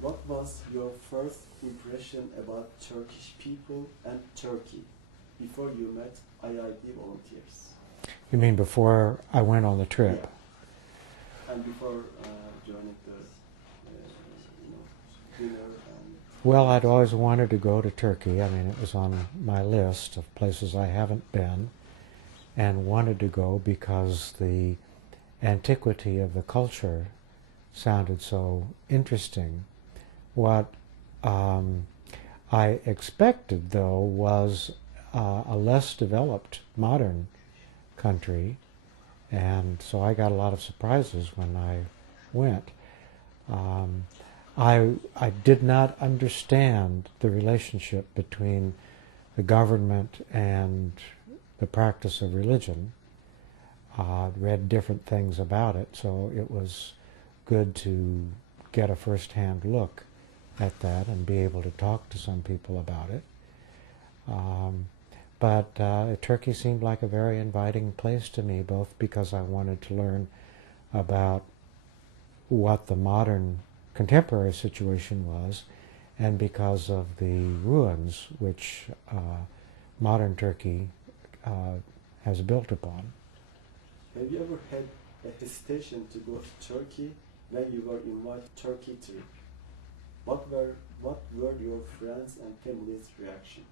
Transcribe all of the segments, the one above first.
What was your first impression about Turkish people and Turkey before you met IID volunteers? You mean before I went on the trip? Yeah. And before joining the dinner and... Well, I'd always wanted to go to Turkey. I mean, it was on my list of places I haven't been, and wanted to go because the antiquity of the culture sounded so interesting. What I expected, though, was a less developed modern country, and so I got a lot of surprises when I went. I did not understand the relationship between the government and the practice of religion. Read different things about it, so it was good to get a first-hand look at that and be able to talk to some people about it. But Turkey seemed like a very inviting place to me, both because I wanted to learn about what the modern contemporary situation was, and because of the ruins which modern Turkey has built upon. Have you ever had a hesitation to go to Turkey when you were invited to Turkey trip? What were your friends and family's reaction?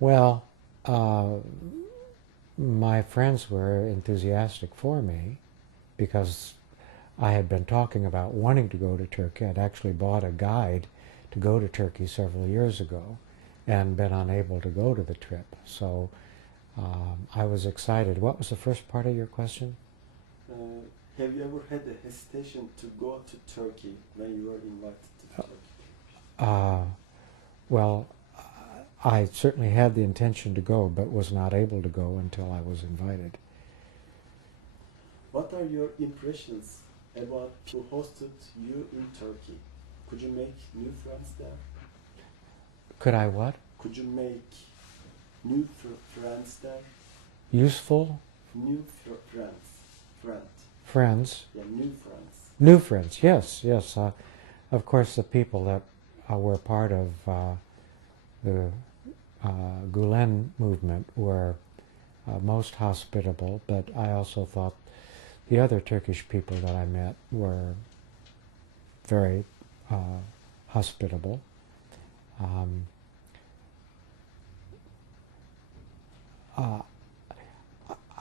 Well, my friends were enthusiastic for me because I had been talking about wanting to go to Turkey. I'd actually bought a guide to go to Turkey several years ago and been unable to go to the trip. So I was excited. What was the first part of your question? Have you ever had a hesitation to go to Turkey when you were invited to Turkey? Well, I certainly had the intention to go, but was not able to go until I was invited. What are your impressions about who hosted you in Turkey? Could you make new friends there? Could I what? Could you make new friends there? Useful? New friends. Friends? Yeah, new friends. New friends, yes. Of course, the people that were part of the Gulen movement were most hospitable, but I also thought the other Turkish people that I met were very hospitable.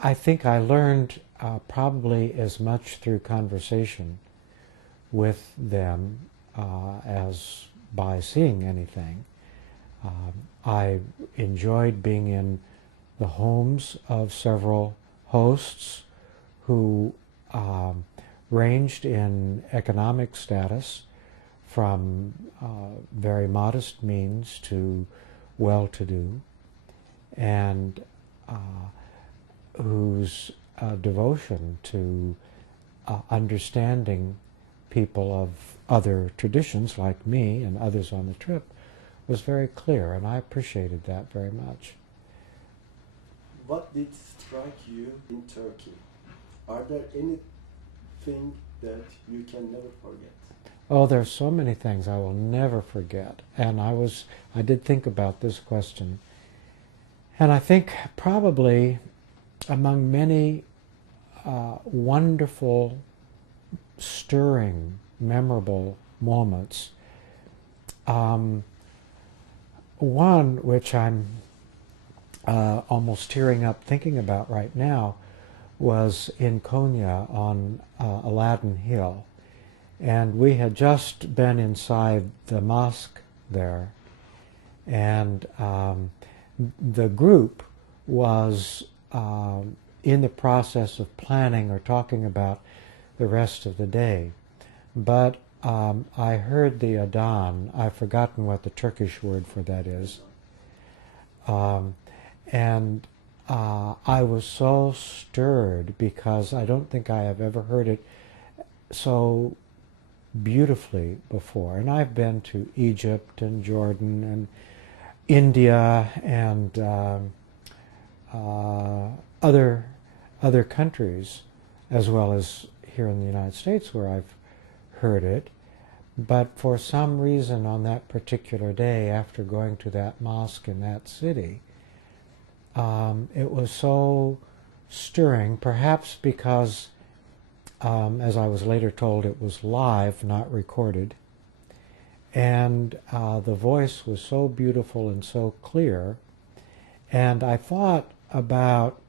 I think I learned probably as much through conversation with them as by seeing anything. I enjoyed being in the homes of several hosts who ranged in economic status from very modest means to well-to-do, and whose devotion to understanding people of other traditions like me and others on the trip was very clear, and I appreciated that very much. What did strike you in Turkey? Are there anything that you can never forget? Oh, there's so many things I will never forget, and I did think about this question, and I think probably among many wonderful, stirring, memorable moments, one which I'm almost tearing up thinking about right now was in Konya on Aladdin Hill. And we had just been inside the mosque there, and the group was in the process of planning or talking about the rest of the day. But I heard the adhan. I've forgotten what the Turkish word for that is. And I was so stirred because I don't think I have ever heard it so beautifully before. And I've been to Egypt and Jordan and India and other countries, as well as here in the United States where I've heard it. But for some reason on that particular day, after going to that mosque in that city, it was so stirring, perhaps because, as I was later told, it was live, not recorded. And the voice was so beautiful and so clear. And I thought about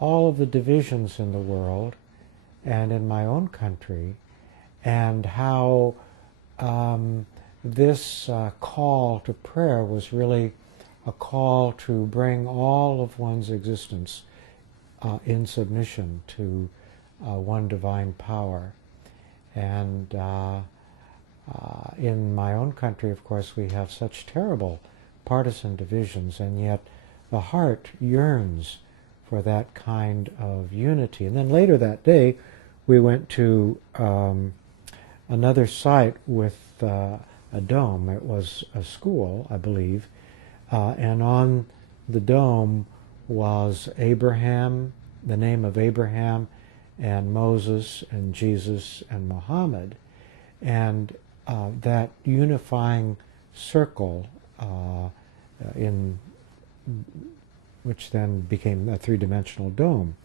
all of the divisions in the world and in my own country, and how this call to prayer was really a call to bring all of one's existence in submission to one divine power. And in my own country, of course, we have such terrible partisan divisions, and yet the heart yearns for that kind of unity. And then later that day, we went to another site with a dome. It was a school, I believe, and on the dome was Abraham, the name of Abraham, and Moses, and Jesus, and Muhammad. And that unifying circle in which then became a three-dimensional dome,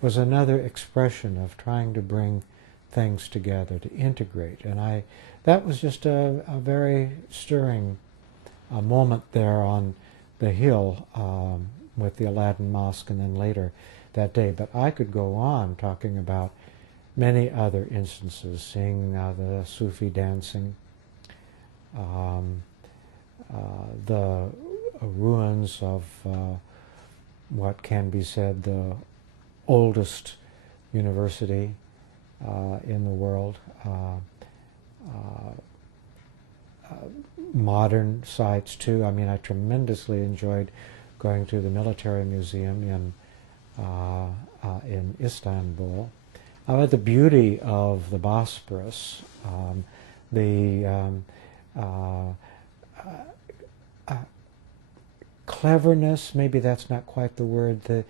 was another expression of trying to bring things together, to integrate. And that was just a very stirring moment there on the hill with the Aladdin Mosque, and then later that day. But I could go on talking about many other instances, seeing the Sufi dancing, the ruins of what can be said the oldest university in the world, modern sites too. I mean, I tremendously enjoyed going to the military museum in Istanbul. The beauty of the Bosporus, the cleverness, maybe that's not quite the word, the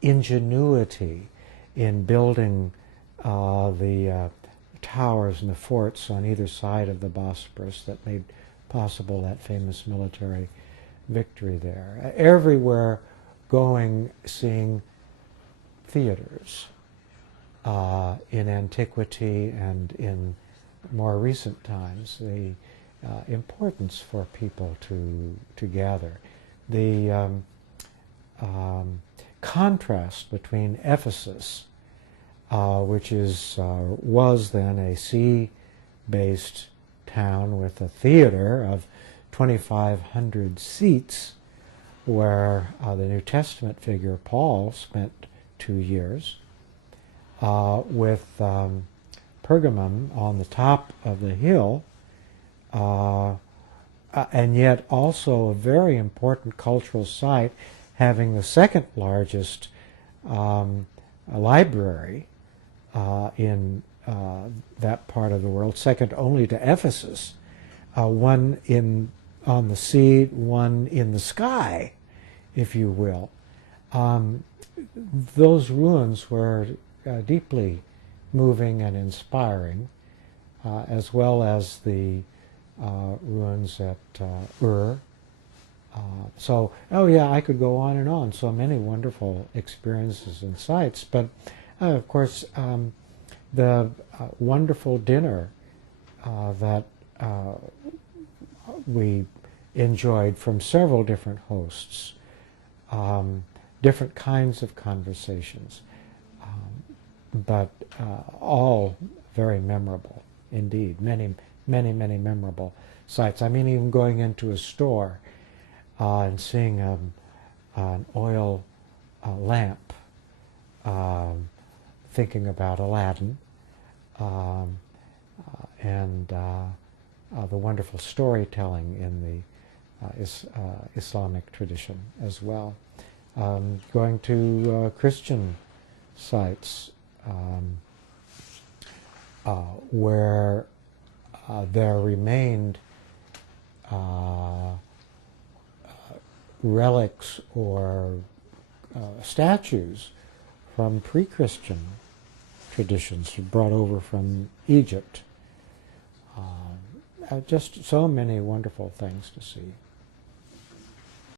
ingenuity in building the towers and the forts on either side of the Bosporus that made possible that famous military victory there. Everywhere going, seeing theaters in antiquity and in more recent times, the importance for people to gather. The contrast between Ephesus, which was then a sea-based town with a theater of 2,500 seats, where the New Testament figure Paul spent 2 years, with Pergamum on the top of the hill, and yet also a very important cultural site, having the second largest library in that part of the world, second only to Ephesus, one on the sea, one in the sky, if you will. Those ruins were deeply moving and inspiring, as well as the ruins at Ur. I could go on and on. So many wonderful experiences and sights. But of course, the wonderful dinner that we enjoyed from several different hosts, different kinds of conversations, but all very memorable indeed. Many memorable sights. I mean, even going into a store and seeing an oil lamp, thinking about Aladdin, and the wonderful storytelling in the Islamic tradition as well. Going to Christian sites where there remained relics or statues from pre-Christian traditions brought over from Egypt. just so many wonderful things to see.